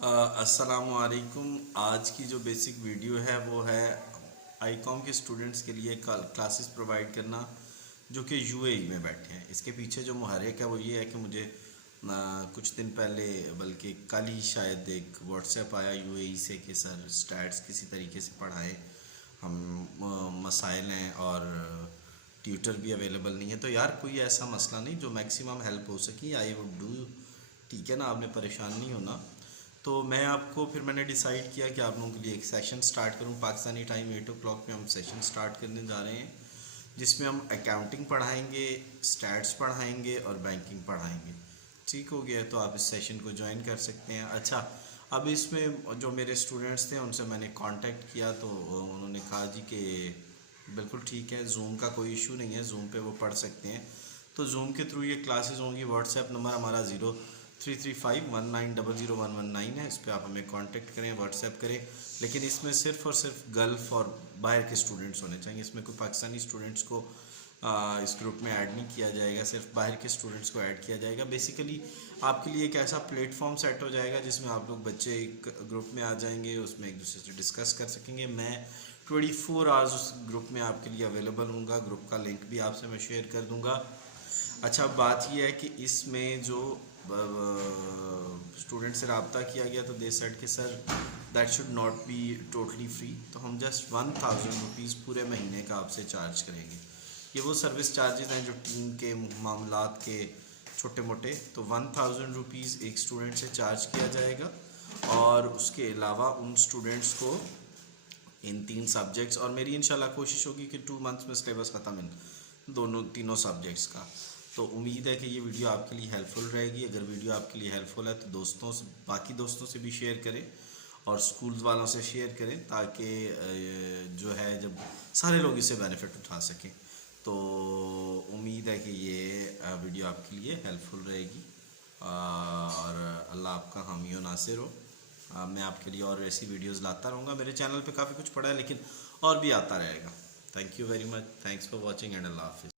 अस्सलामुअलैकुम। आज की जो बेसिक वीडियो है वो है आईकॉम के स्टूडेंट्स के लिए क्लासेस प्रोवाइड करना जो कि यूएई में बैठे हैं। इसके पीछे जो मुहर्रिक है वो ये है कि मुझे कुछ दिन पहले बल्कि कल ही शायद एक व्हाट्सएप आया यूएई से कि सर स्टैट्स किसी तरीके से पढ़ाएं, हम मसाइल हैं और ट्यूटर भी अवेलेबल नहीं है। तो यार कोई ऐसा मसला नहीं, जो मैक्सिमम हेल्प हो सकी आई वुड डू। ठीक है ना, आपने परेशान नहीं होना। तो मैं आपको फिर मैंने डिसाइड किया कि आप लोगों के लिए एक सेशन स्टार्ट करूं। पाकिस्तानी टाइम 8 o'clock पे हम सेशन स्टार्ट करने जा रहे हैं, जिसमें हम अकाउंटिंग पढ़ाएंगे, स्टैट्स पढ़ाएंगे और बैंकिंग पढ़ाएंगे। ठीक हो गया, तो आप इस सेशन को ज्वाइन कर सकते हैं। अच्छा, अब इसमें जो मेरे स्टूडेंट्स थे उनसे मैंने कांटेक्ट किया तो उन्होंने कहा जी कि बिल्कुल ठीक है, जूम का कोई इशू नहीं है, जूम पे वो पढ़ सकते हैं। तो जूम के थ्रू ये क्लासेस होंगी। व्हाट्सएप नंबर हमारा 033519001119 है। इस पर आप हमें कांटेक्ट करें, व्हाट्सएप करें। लेकिन इसमें सिर्फ़ और सिर्फ गल्फ़ और बाहर के स्टूडेंट्स होने चाहिए। इसमें कोई पाकिस्तानी स्टूडेंट्स को इस ग्रुप में ऐड नहीं किया जाएगा, सिर्फ बाहर के स्टूडेंट्स को ऐड किया जाएगा। बेसिकली आपके लिए एक ऐसा प्लेटफॉर्म सेट हो जाएगा जिसमें आप लोग बच्चे एक ग्रुप में आ जाएंगे, उसमें एक दूसरे से डिस्कस कर सकेंगे। मैं 24 आवर्स उस ग्रुप में आपके लिए अवेलेबल हूँगा। ग्रुप का लिंक भी आपसे मैं शेयर कर दूँगा। अच्छा, बात यह है कि इसमें जो स्टूडेंट से रब्ता किया गया तो दे सेड कि sir that should not be totally free. तो हम जस्ट 1000 रुपीज़ पूरे महीने का आपसे चार्ज करेंगे। ये वो सर्विस चार्जेस हैं जो टीम के मामलात के छोटे मोटे। तो 1000 रुपीज़ एक स्टूडेंट से चार्ज किया जाएगा, और उसके अलावा उन स्टूडेंट्स को इन 3 सब्जेक्ट्स, और मेरी इंशाल्लाह कोशिश होगी कि 2 मंथ्स में सिलेबस ख़त्म इन तीनों सब्जेक्ट्स का। तो उम्मीद है कि ये वीडियो आपके लिए हेल्पफुल रहेगी। अगर वीडियो आपके लिए हेल्पफुल है तो बाकी दोस्तों से भी शेयर करें और स्कूल वालों से शेयर करें, ताकि जो है जब सारे लोग इससे बेनिफिट उठा सकें। तो उम्मीद है कि ये वीडियो आपके लिए हेल्पफुल रहेगी, और अल्लाह आपका हामी और नासिर हो। मैं आपके लिए और ऐसी वीडियोस लाता रहूँगा। मेरे चैनल पे काफ़ी कुछ पड़ा है, लेकिन और भी आता रहेगा। Thank you very much. Thanks for watching and अल्लाह हाफिज़।